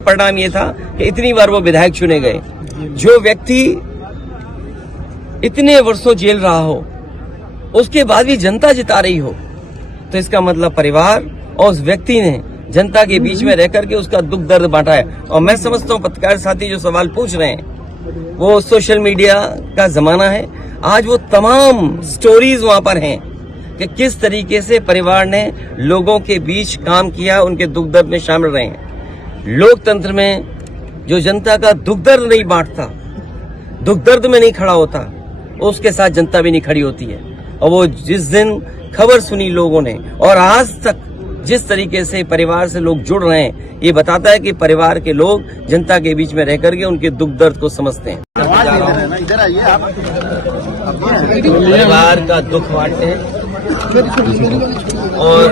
परिणाम ये था कि इतनी बार वो विधायक चुने गए। जो व्यक्ति इतने वर्षों जेल रहा हो, उसके बाद भी जनता जिता रही हो, तो इसका मतलब परिवार और उस व्यक्ति ने जनता के बीच में रह करके उसका दुख दर्द बांटा है। और मैं समझता हूँ पत्रकार साथी जो सवाल पूछ रहे हैं, वो सोशल मीडिया का जमाना है। आज वो तमाम स्टोरीज वहां पर हैं कि किस तरीके से परिवार ने लोगों के बीच काम किया, उनके दुख दर्द में शामिल रहे हैं। लोकतंत्र में जो जनता का दुख दर्द नहीं बांटता, दुख दर्द में नहीं खड़ा होता, उसके साथ जनता भी नहीं खड़ी होती है। और वो जिस दिन खबर सुनी लोगों ने और आज तक जिस तरीके से परिवार से लोग जुड़ रहे हैं, ये बताता है कि परिवार के लोग जनता के बीच में रह करके उनके दुख दर्द को समझते हैं। परिवार का दुख बांटते हैं और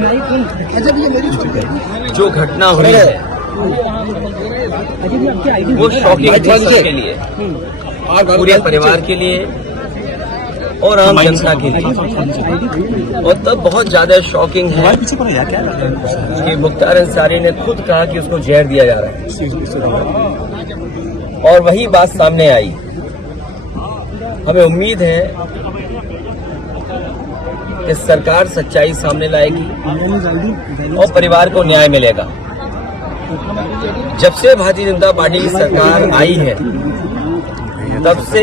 जो घटना हुई है वो शॉकिंग थी सबके लिए, पूरे परिवार के लिए और आम जनता के लिए। और तब बहुत ज्यादा शॉकिंग है कि मुख्तार अंसारी ने खुद कहा कि उसको जहर दिया जा रहा है, और वही बात सामने आई। हमें उम्मीद है कि सरकार सच्चाई सामने लाएगी और परिवार को न्याय मिलेगा। जब से भारतीय जनता पार्टी की सरकार आई है, तब से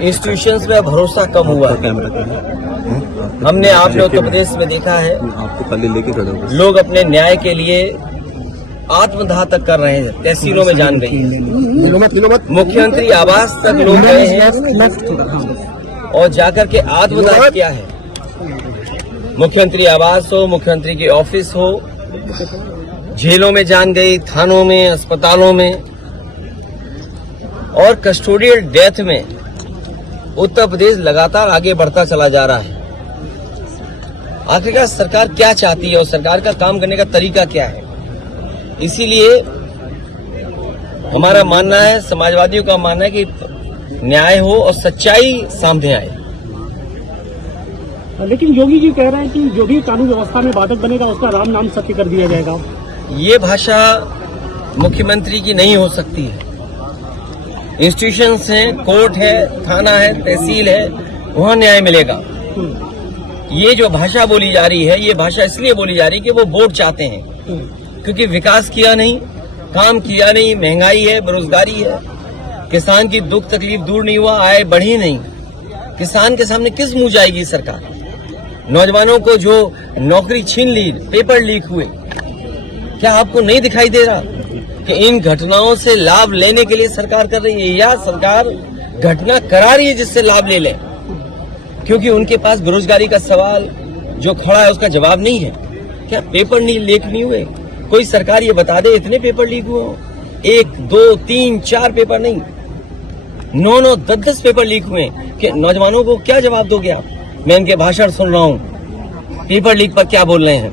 इंस्टीट्यूशंस में भरोसा कम हुआ। हमने आपने उत्तर प्रदेश में देखा है, लोग अपने न्याय के लिए आत्मदाह तक कर रहे हैं, तहसीलों में जान गई, मुख्यमंत्री आवास तक लोग गए हैं और जाकर के आत्मदाह किया है। मुख्यमंत्री आवास हो, मुख्यमंत्री की ऑफिस हो, जेलों में जान गई, थानों में, अस्पतालों में, और कस्टोडियल डेथ में उत्तर प्रदेश लगातार आगे बढ़ता चला जा रहा है। आखिरकार सरकार क्या चाहती है और सरकार का काम करने का तरीका क्या है? इसीलिए हमारा मानना है, समाजवादियों का मानना है कि न्याय हो और सच्चाई सामने आए। लेकिन योगी जी कह रहे हैं कि जो भी कानून व्यवस्था में बाधक बनेगा उसका राम नाम सत्य कर दिया जाएगा। ये भाषा मुख्यमंत्री की नहीं हो सकती है। इंस्टीट्यूशंस हैं, कोर्ट है, थाना है, तहसील है, वहां न्याय मिलेगा। ये जो भाषा बोली जा रही है, ये भाषा इसलिए बोली जा रही है कि वो वोट चाहते हैं, क्योंकि विकास किया नहीं, काम किया नहीं, महंगाई है, बेरोजगारी है, किसान की दुख तकलीफ दूर नहीं हुआ, आय बढ़ी नहीं। किसान के सामने किस मुंह जाएगी सरकार? नौजवानों को जो नौकरी छीन ली, पेपर लीक हुए, क्या आपको नहीं दिखाई दे रहा कि इन घटनाओं से लाभ लेने के लिए सरकार कर रही है, या सरकार घटना करा रही है जिससे लाभ ले लें? क्योंकि उनके पास बेरोजगारी का सवाल जो खड़ा है उसका जवाब नहीं है। क्या पेपर लीक नहीं हुए? कोई सरकार ये बता दे इतने पेपर लीक हुए हो? 1, 2, 3, 4 पेपर नहीं, 9, 10 पेपर लीक हुए कि नौजवानों को क्या जवाब दोगे आप? मैं इनके भाषण सुन रहा हूँ, पेपर लीक पर क्या बोल रहे हैं,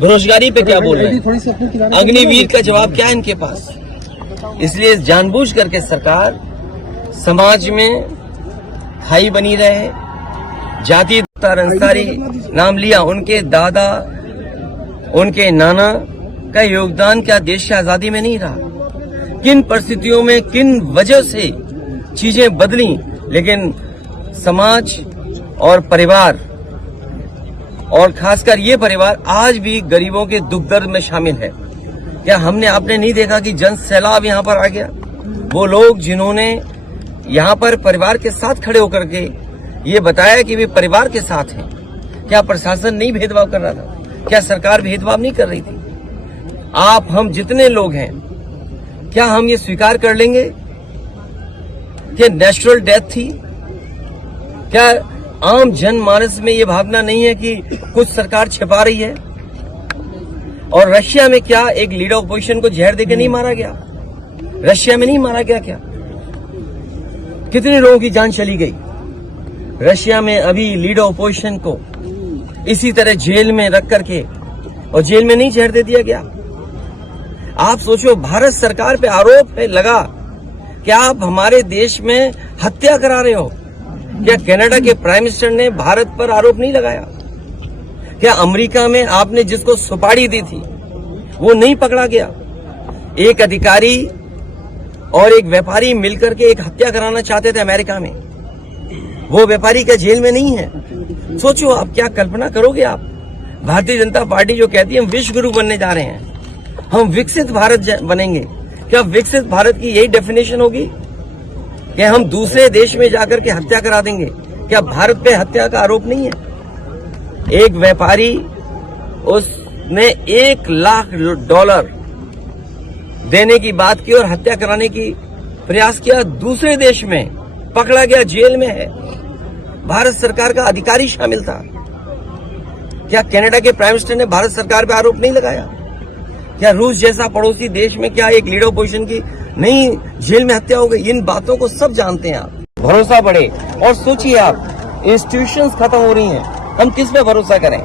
बेरोजगारी पे क्या बोल रहे हैं, अग्निवीर का जवाब क्या है इनके पास? इसलिए जानबूझ करके सरकार समाज में खाई बनी रहे। जाति अंसारी नाम लिया, उनके दादा, उनके नाना का योगदान क्या देश की आजादी में नहीं रहा? किन परिस्थितियों में, किन वजह से चीजें बदली, लेकिन समाज और परिवार, और खासकर ये परिवार आज भी गरीबों के दुख दर्द में शामिल है। क्या हमने आपने नहीं देखा कि जन सैलाब यहाँ पर आ गया? वो लोग जिन्होंने यहाँ पर परिवार के साथ खड़े होकर के ये बताया कि वे परिवार के साथ हैं। क्या प्रशासन नहीं भेदभाव कर रहा था? क्या सरकार भेदभाव नहीं कर रही थी? आप हम जितने लोग हैं, क्या हम ये स्वीकार कर लेंगे कि नेचुरल डेथ थी? क्या आम जनमानस में ये भावना नहीं है कि कुछ सरकार छिपा रही है? और रशिया में क्या एक लीडर ऑपोजिशन को जहर देकर नहीं मारा गया? रशिया में नहीं मारा गया क्या? कितने लोगों की जान चली गई? रशिया में अभी लीडर ऑपोजिशन को इसी तरह जेल में रख करके, और जेल में नहीं जहर दे दिया गया। आप सोचो, भारत सरकार पे आरोप है लगा कि आप हमारे देश में हत्या करा रहे हो। क्या कनाडा के प्राइम मिनिस्टर ने भारत पर आरोप नहीं लगाया? क्या अमेरिका में आपने जिसको सुपारी दी थी वो नहीं पकड़ा गया? एक अधिकारी और एक व्यापारी मिलकर के एक हत्या कराना चाहते थे अमेरिका में। वो व्यापारी क्या जेल में नहीं है? सोचो आप, क्या कल्पना करोगे आप? भारतीय जनता पार्टी जो कहती है हम विश्व गुरु बनने जा रहे हैं, हम विकसित भारत बनेंगे, क्या विकसित भारत की यही डेफिनेशन होगी कि हम दूसरे देश में जाकर के हत्या करा देंगे? क्या भारत पे हत्या का आरोप नहीं है? एक व्यापारी, उसने $1 लाख देने की बात की और हत्या कराने की प्रयास किया, दूसरे देश में पकड़ा गया, जेल में है। भारत सरकार का अधिकारी शामिल था। क्या कनाडा के प्राइम मिनिस्टर ने भारत सरकार पर आरोप नहीं लगाया? क्या रूस जैसा पड़ोसी देश में क्या एक लीडर ऑपोजिशन की नहीं जेल में हत्या हो गई? इन बातों को सब जानते हैं आप। भरोसा बढ़े और सोचिए आप, इंस्टीट्यूशंस खत्म हो रही हैं, हम किस पे भरोसा करें?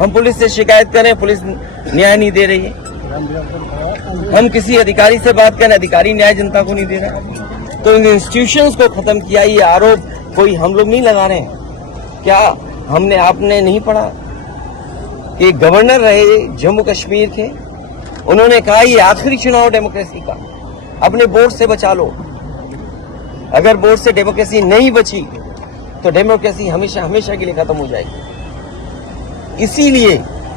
हम पुलिस से शिकायत करें, पुलिस न्याय नहीं दे रही है। हम किसी अधिकारी से बात करें, अधिकारी न्याय जनता को नहीं दे रहा। तो इन इंस्टीट्यूशंस को खत्म किया, ये आरोप कोई हम लोग नहीं लगा रहे हैं। क्या हमने आपने नहीं पढ़ा कि गवर्नर रहे जम्मू कश्मीर के, उन्होंने कहा ये आखिरी चुनाव डेमोक्रेसी का, अपने बोर्ड से बचा लो। अगर बोर्ड से डेमोक्रेसी नहीं बची तो डेमोक्रेसी हमेशा हमेशा के लिए खत्म हो जाएगी। इसीलिए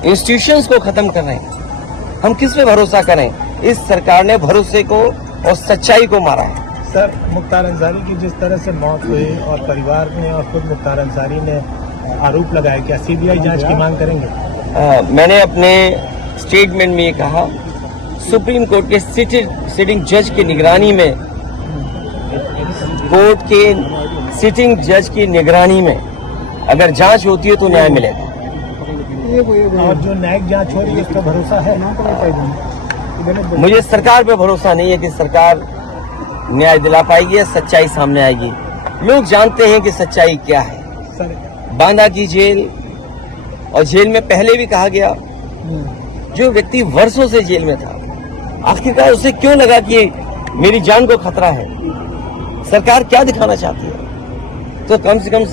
इंस्टीट्यूशंस को खत्म कर रहे हैं। हम किस पे भरोसा करें? इस सरकार ने भरोसे को और सच्चाई को मारा है। सर, मुख्तार अंसारी की जिस तरह से मौत हुई और परिवार ने और खुद मुख्तार अंसारी ने आरोप लगाया, क्या सीबीआई जांच की मांग करेंगे? मैंने अपने स्टेटमेंट में ये कहा, सुप्रीम कोर्ट के सिटिंग जज की निगरानी में, कोर्ट के सिटिंग जज की निगरानी में अगर जांच होती है तो न्याय मिलेगा। और जो न्यायिक जांच हो रही है उस पर भरोसा है? मुझे सरकार पे भरोसा नहीं है कि सरकार न्याय दिला पाएगी या सच्चाई सामने आएगी। लोग जानते हैं कि सच्चाई क्या है। बांदा की जेल, और जेल में पहले भी कहा गया, जो व्यक्ति वर्षों से जेल में था, आखिरकार उसे क्यों लगा कि मेरी जान को खतरा है? सरकार क्या दिखाना चाहती है? तो कम से कम